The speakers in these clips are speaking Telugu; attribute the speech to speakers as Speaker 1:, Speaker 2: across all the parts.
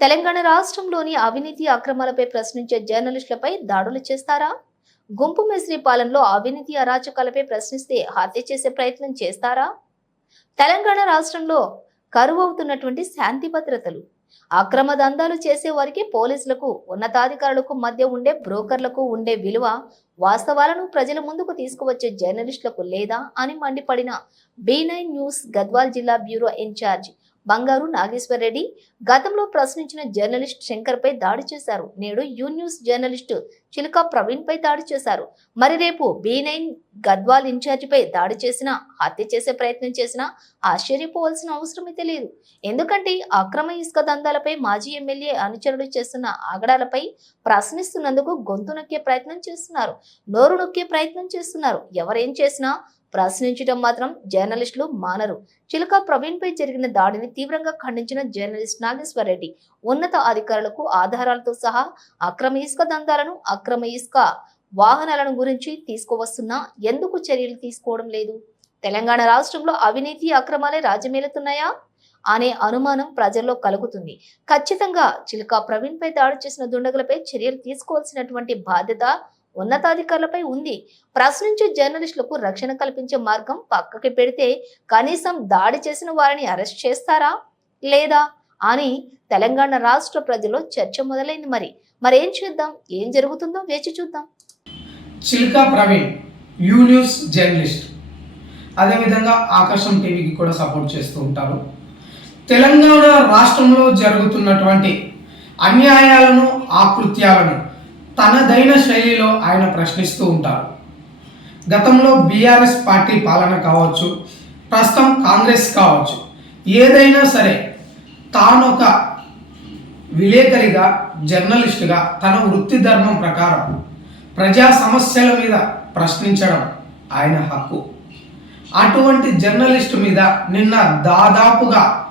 Speaker 1: తెలంగాణ రాష్ట్రంలోని అవినీతి అక్రమాలపై ప్రశ్నించే జర్నలిస్టులపై దాడులు చేస్తారా? గుంపు మేస్త్రి పాలనలో అవినీతి అరాచకాలపై ప్రశ్నిస్తే హత్య చేసే ప్రయత్నం చేస్తారా? తెలంగాణ రాష్ట్రంలో కరువు అవుతున్నటువంటి శాంతి భద్రతలు అక్రమ దందాలు చేసే వారికి పోలీసులకు ఉన్నతాధికారులకు మధ్య ఉండే బ్రోకర్లకు ఉండే విలువ వాస్తవాలను ప్రజల ముందుకు తీసుకువచ్చే జర్నలిస్టులకు లేదా అని మండిపడిన బీ నైన్ న్యూస్ గద్వాల్ జిల్లా బ్యూరో ఇన్ఛార్జ్ బంగారు నాగేశ్వర్ రెడ్డి గతంలో ప్రశ్నించిన జర్నలిస్ట్ శంకర్ పై దాడి చేశారు. నేడు యూ న్యూస్ జర్నలిస్టు చిలుక ప్రవీణ్ పై దాడి చేశారు. మరి రేపు బీ నైన్ గద్వాల్ ఇన్ఛార్జ్ పై దాడి చేసినా హత్య చేసే ప్రయత్నం చేసినా ఆశ్చర్యపోవాల్సిన అవసరమైతే లేదు ఎందుకంటే అక్రమ ఇసుక దందాలపై మాజీ ఎమ్మెల్యే అనుచరులు చేస్తున్న ఆగడాలపై ప్రశ్నిస్తున్నందుకు గొంతు నొక్కే ప్రయత్నం చేస్తున్నారు. నోరు నొక్కే ప్రయత్నం చేస్తున్నారు. ఎవరేం చేసినా ప్రశ్నించడం మాత్రం జర్నలిస్టులు మానరు. చిలక ప్రవీణ్పై జరిగిన దాడిని తీవ్రంగా ఖండించిన జర్నలిస్ట్ నాగేశ్వరరెడ్డి ఉన్నత అధికారులకు ఆధారాలతో సహా అక్రమ ఇసుక దందాలను అక్రమ ఇసుక వాహనాలను గురించి తీసుకువస్తున్నా ఎందుకు చర్యలు తీసుకోవడం లేదు? తెలంగాణ రాష్ట్రంలో అవినీతి అక్రమాలే రాజ్యమేలుతున్నాయా అనే అనుమానం ప్రజల్లో కలుగుతుంది. ఖచ్చితంగా చిలుక ప్రవీణ్పై దాడి చేసిన దుండగులపై చర్యలు తీసుకోవాల్సినటువంటి బాధ్యత ఉన్నతాధికారులపై ఉంది. ప్రశ్నించే జర్నలిస్టులకు రక్షణ కల్పించే మార్గం పక్కకి పెడితే కనీసం దాడి చేసిన వారిని అరెస్ట్ చేస్తారా? లేదా? అని తెలంగాణ రాష్ట్ర ప్రజల్లో చర్చ మొదలైంది మరి. మరేం చేద్దాం? ఏం జరుగుతుందో వేచి చూద్దాం.
Speaker 2: Chilka Praveen U news journalist. అదేవిధంగా ఆకర్షం టీవీకి కూడా సపోర్ట్ చేస్తూ ఉంటారు. తెలంగాణ రాష్ట్రంలో జరుగుతున్నటువంటి అన్యాయాలను ఆకృత్యాలను తనదైన శైలిలో ఆయన ప్రశ్నిస్తూ ఉంటారు. గతంలో బీఆర్ఎస్ పార్టీ పాలన కావచ్చు ప్రస్తుతం కాంగ్రెస్ కావచ్చు ఏదైనా సరే తానొక విలేకరిగా జర్నలిస్టుగా తన వృత్తి ధర్మం ప్రకారం ప్రజా సమస్యల మీద ప్రశ్నించడం ఆయన హక్కు. అటువంటి జర్నలిస్టు మీద నిన్న దాదాపుగా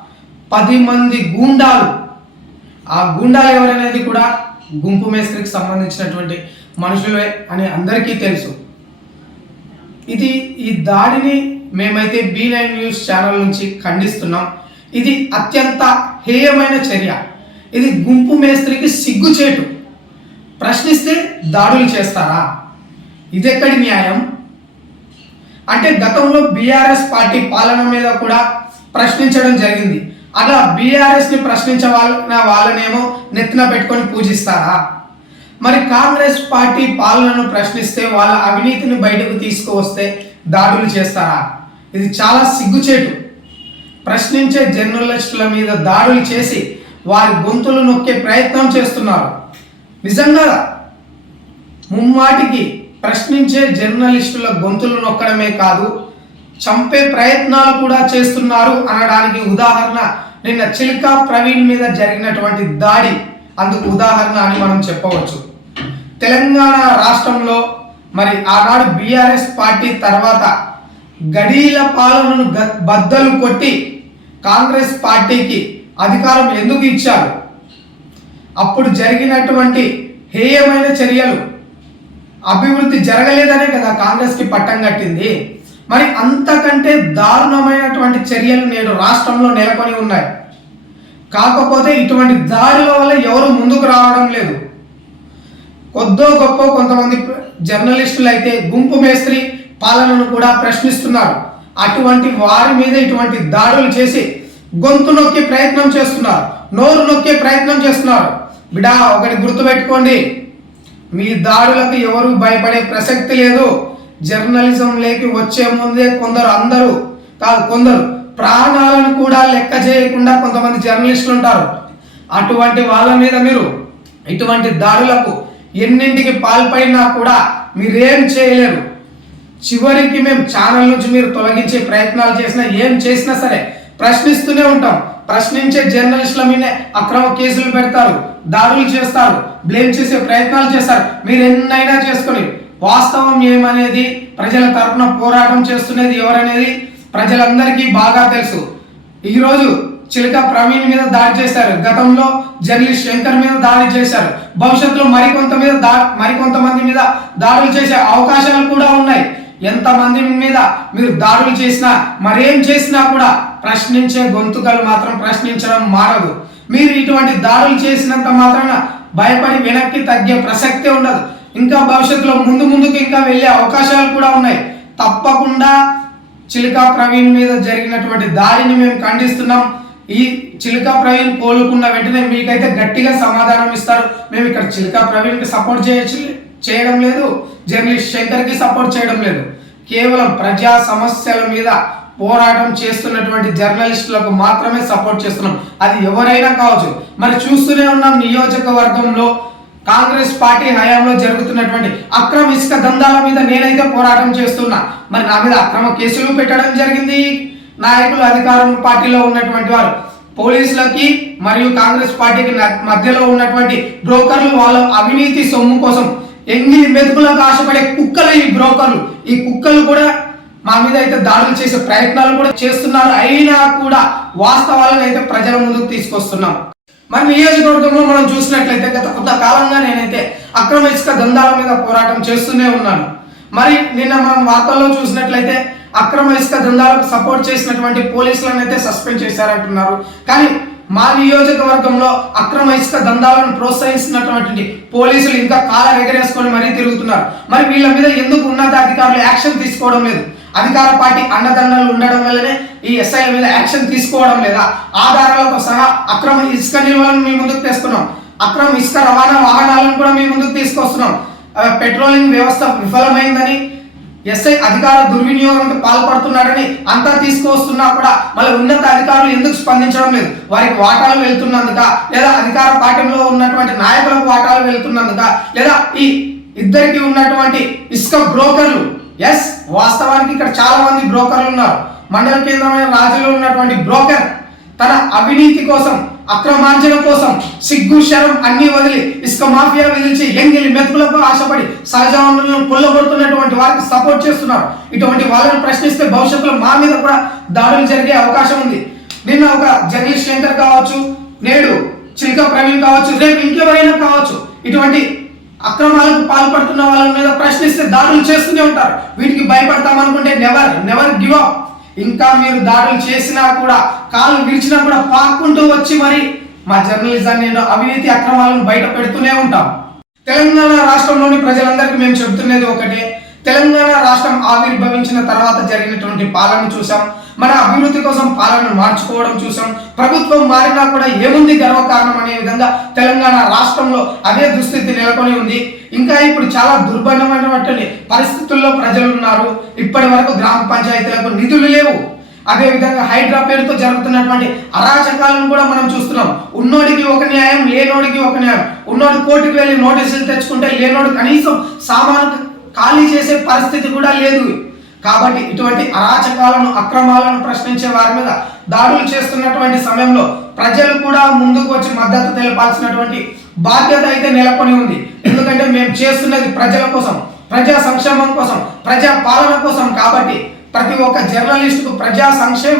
Speaker 2: పది మంది గూండాలు ఆ గూండాలు ఎవరనేది కూడా గుంపు మేస్త్రికి సంబంధించినటువంటి మనుషులే అని అందరికీ తెలుసు. ఇది ఈ దాడిని మేమైతే బీ నైన్ న్యూస్ ఛానల్ నుంచి ఖండిస్తున్నాం. ఇది అత్యంత హేయమైన చర్య. ఇది గుంపు మేస్త్రికి సిగ్గుచేటు. ప్రశ్నిస్తే దాడులు చేస్తారా? ఇదెక్కడి న్యాయం? అంటే గతంలో బీఆర్ఎస్ పార్టీ పాలన మీద కూడా ప్రశ్నించడం జరిగింది. అలా బీఆర్ఎస్ని ప్రశ్నించే వాళ్ళ వాళ్ళనేమో నెత్తిన పెట్టుకొని పూజిస్తారా? మరి కాంగ్రెస్ పార్టీ పాలనను ప్రశ్నిస్తే వాళ్ళ అవినీతిని బయటకు తీసుకువస్తే దాడులు చేస్తారా? ఇది చాలా సిగ్గుచేటు. ప్రశ్నించే జర్నలిస్టుల మీద దాడులు చేసి వారి గొంతులు నొక్కే ప్రయత్నం చేస్తున్నారు. నిజంగా ముమ్మాటికి ప్రశ్నించే జర్నలిస్టుల గొంతులు నొక్కడమే కాదు చంపే ప్రయత్నాలు కూడా చేస్తున్నారు అనడానికి ఉదాహరణ నిన్న చిల్కా ప్రవీణ్ మీద జరిగినటువంటి దాడి. అందుకు ఉదాహరణ అని మనం చెప్పవచ్చు. తెలంగాణ రాష్ట్రంలో మరి ఆనాడు బీఆర్ఎస్ పార్టీ తర్వాత గడీల పాలనను గ- బద్దలు కొట్టి కాంగ్రెస్ పార్టీకి అధికారం ఎందుకు ఇచ్చారు? అప్పుడు జరిగినటువంటి హేయమైన చర్యలు అభివృద్ధి జరగలేదనే కదా కాంగ్రెస్కి పట్టం కట్టింది. మరి అంతకంటే దారుణమైనటువంటి చర్యలు నేడు రాష్ట్రంలో నెలకొని ఉన్నాయి. కాకపోతే ఇటువంటి దారుల వల్ల ఎవరు ముందుకు రావడం లేదు. కొద్దో గొప్ప కొంతమంది జర్నలిస్టులు అయితే గుంపు మేస్త్రి పాలనను కూడా ప్రశ్నిస్తున్నారు. అటువంటి వారి మీద ఇటువంటి దాడులు చేసి గొంతు నొక్కే ప్రయత్నం చేస్తున్నారు. నోరు నొక్కే ప్రయత్నం చేస్తున్నారు. బిడా ఒకటి గుర్తుపెట్టుకోండి. మీ దాడులకు ఎవరు భయపడే ప్రసక్తి లేదు. జర్నలిజం లేకి వచ్చే ముందే కొందరు అందరూ కాదు కొందరు ప్రాణాలను కూడా లెక్క చేయకుండా కొంతమంది జర్నలిస్టులు ఉంటారు. అటువంటి వాళ్ళ మీద మీరు ఇటువంటి దారులకు ఎన్నింటికి పాల్పడినా కూడా మీరేం చేయలేరు. చివరికి మేము ఛానల్ నుంచి మీరు తొలగించే ప్రయత్నాలు చేసినా ఏం చేసినా సరే ప్రశ్నిస్తూనే ఉంటాం. ప్రశ్నించే జర్నలిస్టుల మీదే అక్రమ కేసులు పెడతారు దారులు చేస్తారు బ్లేమ్ చేసే ప్రయత్నాలు చేస్తారు. మీరు ఎన్నైనా చేసుకొని వాస్తవం ఏమనేది ప్రజల తరపున పోరాటం చేస్తున్నది ఎవరనేది ప్రజలందరికీ బాగా తెలుసు. ఈరోజు చిలక ప్రవీణ్ మీద దాడి చేశారు. గతంలో జర్నలిస్ట్ శంకర్ మీద దాడి చేశారు. భవిష్యత్తులో మరికొంత మీద దా మరికొంతమంది మీద దాడులు చేసే అవకాశాలు కూడా ఉన్నాయి. ఎంతమంది మీద మీరు దాడులు చేసినా మరేం చేసినా కూడా ప్రశ్నించే గొంతుకలు మాత్రం ప్రశ్నించడం మారదు. మీరు ఇటువంటి దాడులు చేసినంత మాత్రాన భయపడి వెనక్కి తగ్గే ప్రసక్తే ఉండదు. ఇంకా భవిష్యత్తులో ముందు ముందుకు ఇంకా వెళ్ళే అవకాశాలు కూడా ఉన్నాయి. తప్పకుండా చిలుకా ప్రవీణ్ మీద జరిగినటువంటి దాడిని మేము ఖండిస్తున్నాం. ఈ చిలుకా ప్రవీణ్ కోలుకున్న వెంటనే మీకైతే గట్టిగా సమాధానం ఇస్తారు. మేము ఇక్కడ చిలుకా ప్రవీణ్కి సపోర్ట్ చేయచ్చు చేయడం లేదు. జర్నలిస్ట్ శంకర్కి సపోర్ట్ చేయడం లేదు. కేవలం ప్రజా సమస్యల మీద పోరాటం చేస్తున్నటువంటి జర్నలిస్టులకు మాత్రమే సపోర్ట్ చేస్తున్నాం. అది ఎవరైనా కావచ్చు. మరి చూస్తూనే ఉన్నాం నియోజకవర్గంలో కాంగ్రెస్ పార్టీ హయాంలో జరుగుతున్నటువంటి అక్రమ ఇసుక దందాల మీద నేనైతే పోరాటం చేస్తున్నా. మరి నా మీద అక్రమ కేసులు పెట్టడం జరిగింది. నాయకులు అధికారం పార్టీలో ఉన్నటువంటి వారు. పోలీసులకి మరియు కాంగ్రెస్ పార్టీకి మధ్యలో ఉన్నటువంటి బ్రోకర్లు వాళ్ళ అవినీతి సొమ్ము కోసం ఎన్ని మెతుకులకు ఆశపడే కుక్కలు ఈ బ్రోకర్లు. ఈ కుక్కలు కూడా మా మీద అయితే దాడులు చేసే ప్రయత్నాలు కూడా చేస్తున్నారు. అయినా కూడా వాస్తవాలను అయితే ప్రజల ముందుకు తీసుకొస్తున్నాం. మరి నియోజకవర్గంలో మనం చూసినట్లయితే గత కొంత కాలంగా నేనైతే అక్రమ ఇసుక దందాల మీద పోరాటం చేస్తూనే ఉన్నాను. మరి నిన్న మనం వార్తల్లో చూసినట్లయితే అక్రమ ఇసుక దందాలకు సపోర్ట్ చేసినటువంటి పోలీసులను అయితే సస్పెండ్ చేశారంటున్నారు. కానీ మా నియోజకవర్గంలో అక్రమ ఇసుక దందాలను ప్రోత్సహిస్తున్నటువంటి పోలీసులు ఇంకా కాలం ఎగరేసుకొని మరీ తిరుగుతున్నారు. మరి వీళ్ళ మీద ఎందుకు ఉన్నతాధికారులు యాక్షన్ తీసుకోవడం లేదు? అధికార పార్టీ అండదండలు ఉండడం వల్లనే ఈ ఎస్ఐల మీద యాక్షన్ తీసుకోవడం లేదా? ఆధారాలతో సహా అక్రమ ఇసుక నిల్వలను మీ ముందుకు తెస్తున్నాం. అక్రమ ఇసుక రవాణా వాహనాలను కూడా మీ ముందుకు తీసుకొస్తున్నాం. పెట్రోలింగ్ వ్యవస్థ విఫలమైందని ఎస్ఐ అధికార దుర్వినియోగానికి పాల్పడుతున్నాడని అంతా తీసుకువస్తున్నా కూడా మళ్ళీ ఉన్నత అధికారులు ఎందుకు స్పందించడం లేదు? వారికి వాటాలు వెళ్తున్నందుక లేదా అధికార పార్టీలో ఉన్నటువంటి నాయకులకు వాటాలు వెళ్తున్నందుక లేదా ఈ ఇద్దరికి ఉన్నటువంటి ఇసుక బ్రోకర్లు ఎస్ వాస్తవానికి ఇక్కడ చాలా మంది బ్రోకర్లు ఉన్నారు. మండల కేంద్రమైన రాజులో ఉన్నటువంటి బ్రోకర్ తన అవినీతి కోసం అక్రమార్జన కోసం సిగ్గు శరం అన్ని వదిలి ఇసుక మాఫియా విధించి ఎంగిలి మెతుకులకు ఆశపడి సహజ వనరులను కొల్లగొడుతున్నటువంటి వారికి సపోర్ట్ చేస్తున్నారు. ఇటువంటి వాళ్ళని ప్రశ్నిస్తే భవిష్యత్తులో మా మీద కూడా దాడులు జరిగే అవకాశం ఉంది. నిన్న ఒక జగదీష్ శంకర్ కావచ్చు నేడు చిల్క ప్రవీణ్ కావచ్చు రేపు ఇంకెవరైనా కావచ్చు ఇటువంటి అక్రమాలకు పాల్పడుతున్న వాళ్ళ మీద ప్రశ్నిస్తే దాడులు చేస్తూనే ఉంటారు. వీటికి భయపడతాం అనుకుంటే నెవర్ నెవర్ గివ్ అప్ ఇంకా మీరు దాడులు చేసినా కూడా కాలు విడిచినా కూడా పాక్కుంటూ వచ్చి మరి మా జర్నలిజాన్ని నేను అవినీతి అక్రమాలను బయట పెడుతూనే ఉంటాం. తెలంగాణ రాష్ట్రంలోని ప్రజలందరికీ మేము చెబుతున్నది ఒకటే. తెలంగాణ రాష్ట్రం ఆవిర్భవించిన తర్వాత జరిగినటువంటి పాలన చూసాం మన అభివృద్ధి కోసం పాలనను మార్చుకోవడం చూసాం ప్రభుత్వం మారినా కూడా ఏముంది గర్వకారణం అనే విధంగా తెలంగాణ రాష్ట్రంలో అదే దుస్థితి నెలకొని ఉంది. ఇంకా ఇప్పుడు చాలా దుర్భరమైనటువంటి పరిస్థితుల్లో ప్రజలు ఉన్నారు ఇప్పటి వరకు గ్రామ పంచాయతీలకు నిధులు లేవు. అదే విధంగా హైడ్రా పేరుతో జరుగుతున్నటువంటి అరాచకాలను కూడా మనం చూస్తున్నాం. ఉన్నోడికి ఒక న్యాయం లేనోడికి ఒక న్యాయం. ఉన్నోడు కోర్టుకు వెళ్ళి నోటీసులు తెచ్చుకుంటే లేనోడు కనీసం సామాను ఖాళీ చేసే పరిస్థితి కూడా లేదు. కాబట్టి ఇటువంటి అరాచకాలను అక్రమాలను ప్రశ్నించే వారి మీద దాడులు చేస్తున్నటువంటి సమయంలో ప్రజలు కూడా ముందుకు వచ్చి మద్దతు తెలపాల్సినటువంటి బాధ్యత అయితే నెలకొని ఉంది. ఎందుకంటే మేము చేస్తున్నది ప్రజల కోసం ప్రజా సంక్షేమం కోసం ప్రజా పాలన కోసం కాబట్టి ప్రతి ఒక్క జర్నలిస్టుకు ప్రజా సంక్షేమ